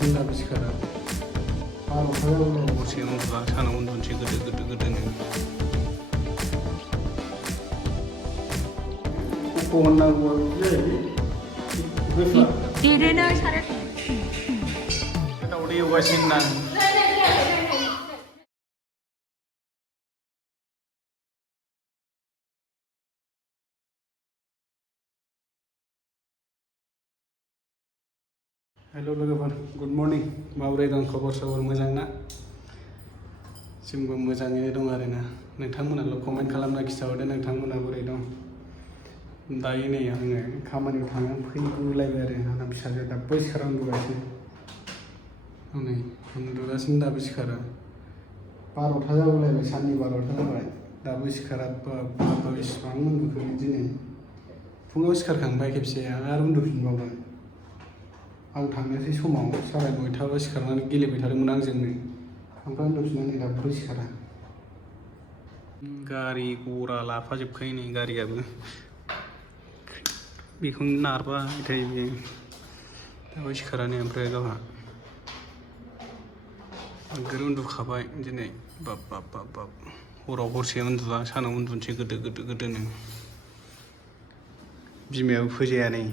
उन्दुगासिनो दाबो सिखारा 12था जाबाय हरसे उन्दुला सानाव उन्दुनोसै गोदोनो खख' होननांगौआ बिदि जायो देरोनो सारे दाउदै एवगासिनो ना हेल' लोगोफोर गुड मर्निं माबोरै दं खबर सबर मोजां ना जोंबो मोजाङैनो दं आरोना नोंथांमोनाल' कमेन्ट खालामना खिथाहरदो नोंथांमोना बोरै दं दायो नै आङो खामानियाव थांनानै फैगुलायबाय आरो आंना फिसाजोआ दाबो सिखारा उन्दुगासिनो नै उन्दुगासिनो दाबो सिखारा 12था जागुलायबाय साननि 12था जाबाय दाबो सिखारा बाबा बेसेबां उन्दुखो दिनै फुङाव सिखारखांबाय खेबसे आरो उन्दुफिनबावबाय आं थांनोसै समाव 9:30 सिखारनानै गेलेबाय थादोंमोन आंजोंनो ओमफ्राय उन्दुफिननानै दाबो सिखारा गारि गरा लाफाजोबखायो नै गारियाबो बेखौनो नारबाय थायो बियो दाबो सिखारानो ओमफ्राय गावहा नोगोर उन्दुखाबाय दिनै बाब हराव हरसे उन्दुला सानाव उन्दुनोसै गोदोनो बिमायाबो फोजाया नै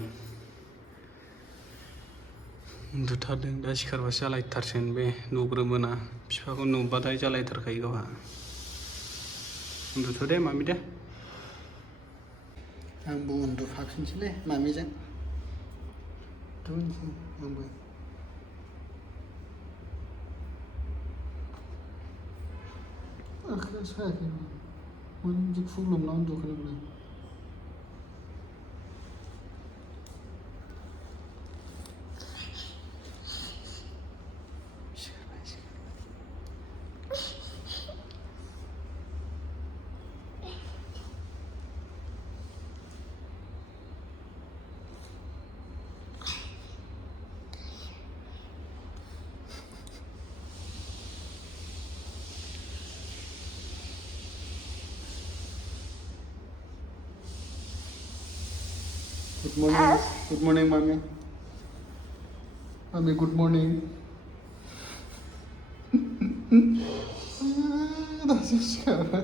उन्दुथारदों दा सिखारबासो जालायथारसिगोन बे नुग्रोमोना बिफाखौ नुबाथाय जालायथारखायो गावहा उन्दुथ' दे मामि दे आंबो उन्दुफाफिनसैलै मामिजों उन्दुनोसै आंबो आखाइया सायाखै मानो बिदि खुग्लुबना उन्दुखो नोंलाय Good morning, mommy. Mommy, good morning. That's scary.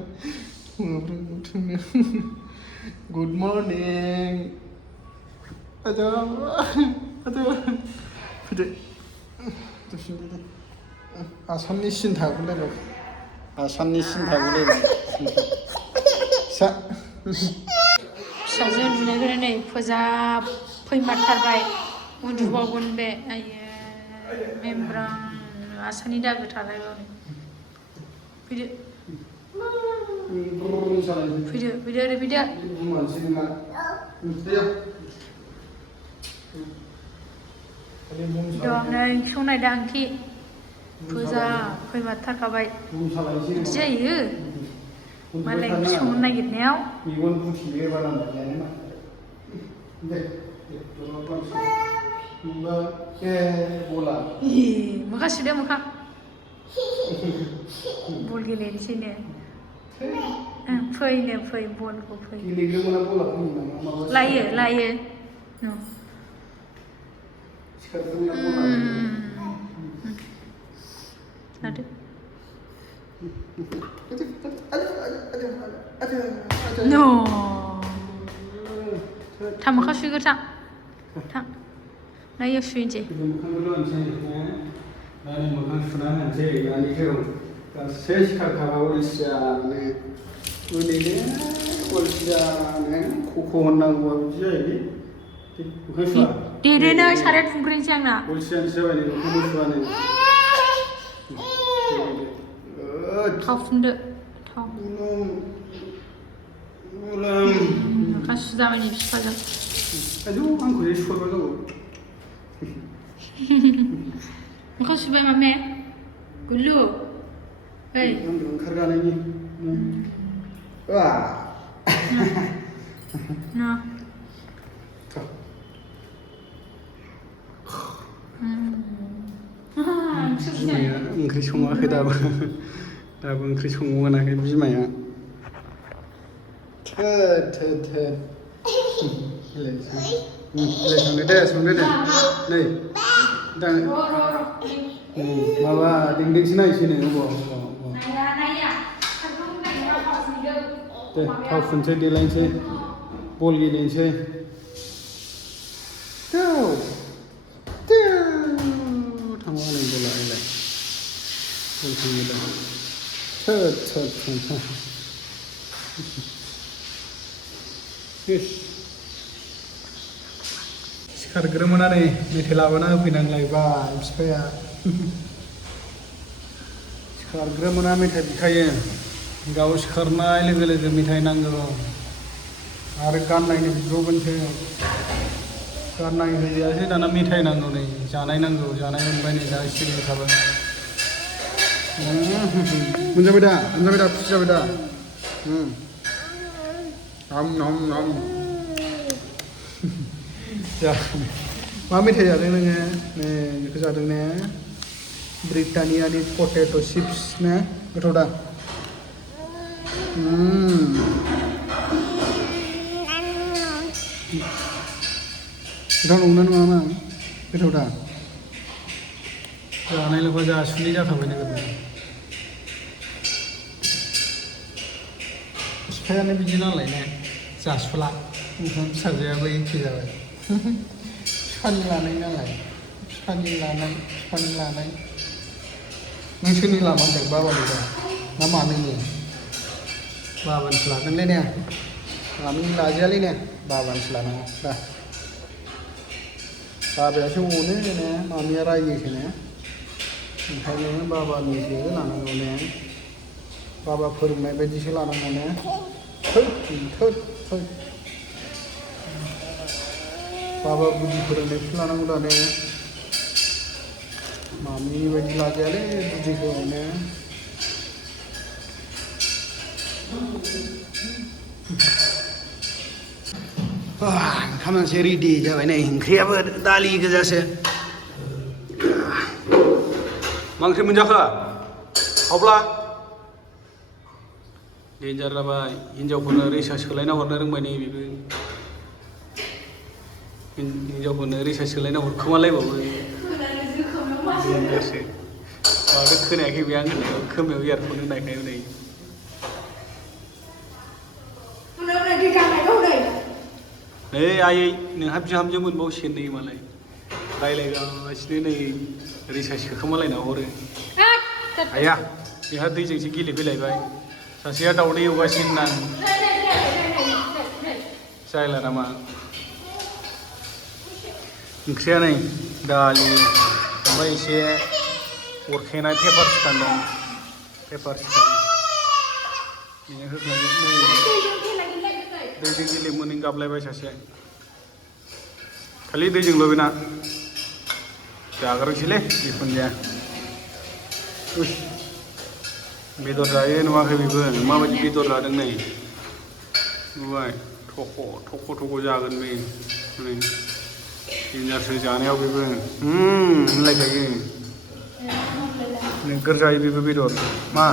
Good morning. Ada. Fide. आसामनि सिन थागुलायबाय आसामनि सिन थागुलायबाय सा फिसाजो उन्दुनायखौनो नै फोजाब फैमारथारबाय उन्दुबावगोन बे आयो मेमब्रां आसानि दागो थालायबाय फैदो ओरै फैदो दं नै ओंख्रिखौ नायदो आंखि फोजाब फैमारथारखाबाय बिदि जायो मालाय ओंख्रि संनो नागिरनायाव मेगन बुथेयो बारा मोनजायानो मा दे होमबा ए बला मोखां सुदो मोखां बल गेलेनोसैनो फैनो फै बलखौ फै गेलेग्रोमोना बला फैयो नामा माबा लायो सिखारग्रोमोना बला लादो No. थां मोखां सुग्रो थां नायो सुइनोसै मोखां सुना होनोसै नानिखौ गासै सिखारखाबा अलसियानो ओरैनो अलसियानो खख' होननांगौआ बिदि जायोलै मोखां सुवा देरोनो साराया दुंग्रोनोसै आंना अलसियानोसो जाबाय नै मोखांबो सुवानो थाव फुनदो थाव मोखां सुजाबाय नै बिफाजों आयौ आंखौ सुहरबाय गावो मोखां सुबाय मामे गुल्लु ओइ ओंखारगानायनि बिमाया ओंख्रि सङाखै दाबो ओंख्रि संनो मोनाखै बिमाया थोद संदो दे नै दा माबा दिंदिंसो नायसै नो अबाव दे थाव फुनसै देलायनोसै बल गेलेनोसै थांबा नै बला एलाय बल गेलेदों सिखारग्रोमोना नै मेथाइ लाबोना होफैनांलायबाय बिफाया सिखारग्रोमोना मेथाइ बिखायो गाव सिखारनाय लोगो लोगो मेथाइ नांगौ आरो गाननायनि बिब्रबगोनसो गाननाय होयासै दाना मेथाइ नांगौ नै जानाय नांगौ जानाय मोनबाय नै दा सिरि थाबाय मोनजाबाय दा खुसि जाबाय दा मा मेथाइ जादों नोङो नै बेखौ जादों ने ब्रिटानियानि पटेट' चिप्स ने गोथाव दा गोथाव नंगौना नङा गोथाव दा जानायल'बा जासुलि जाखाबाय नोङो बिफायानो बिदि नालाय ने जासुला ओंखाम फिसाजोआबो एखे जाबाय बिफानि लानाय नालाय बिफानि लानाय नों सोरनि लामारदों बाबानि दा ना मामिनि बाबानिसो लादोंलै ने मामिनि लाजायालै ने बाबानिसो लानांगौ दा बाबायासो अनो ने मामिया रायोसो ने ओंखायनो बाबानिसो लानांगौ ने बाबा फोरोंनाय बायदिसो लानांगौ ने थोद बाबा बुद्धि फोरोंनायसो लानांगौ दा ने मामिनि बायदि लाजायालै बुद्धिखौ ने ओंखामासो रेडि जाबाय नै ओंख्रियाबो दालि गोजासो मा ओंख्रि मोनजाखो अब्ला डेन्जार जाबाय हिनजावफोरनो रिसार्च सोलायना हरनो रोंबाय नै बेबो हिनजावफोरनो रिसार्च सोलायना हरखोमालायबावो डेन्जारसो माथो खोनायाखै बे आं होननायाव खोमायाव इयारफन होनायखाय नै नै आयै नोंहा बिहामजो मोनबावसिगोन नै मालाय रायलायगासिनो नै रिसार्च सोखोमालायना हरो आया बेहा दैजोंसो गेलेफैलायबाय सासेया दाउदै एवगासिनो ना जायला नामा ओंख्रिया नै दालि ओमफ्राय एसे अरखेनाय पेपार चिकेन दं पेपार चिकेन बेनो होखांनानै दैजों गेलेमोनै गाबलायबाय सासे खालि दैजोंल' बेना जाग्रोसैलै जिखुनु जाया बेदर जायो नुवाखै बेबो माबायदि बेदर जादों नै नुबाय थख' जागोन बे नै डेन्जारसो जानायाव बेबो होनलायखायो नोगोर जायो बेबो बेदर मा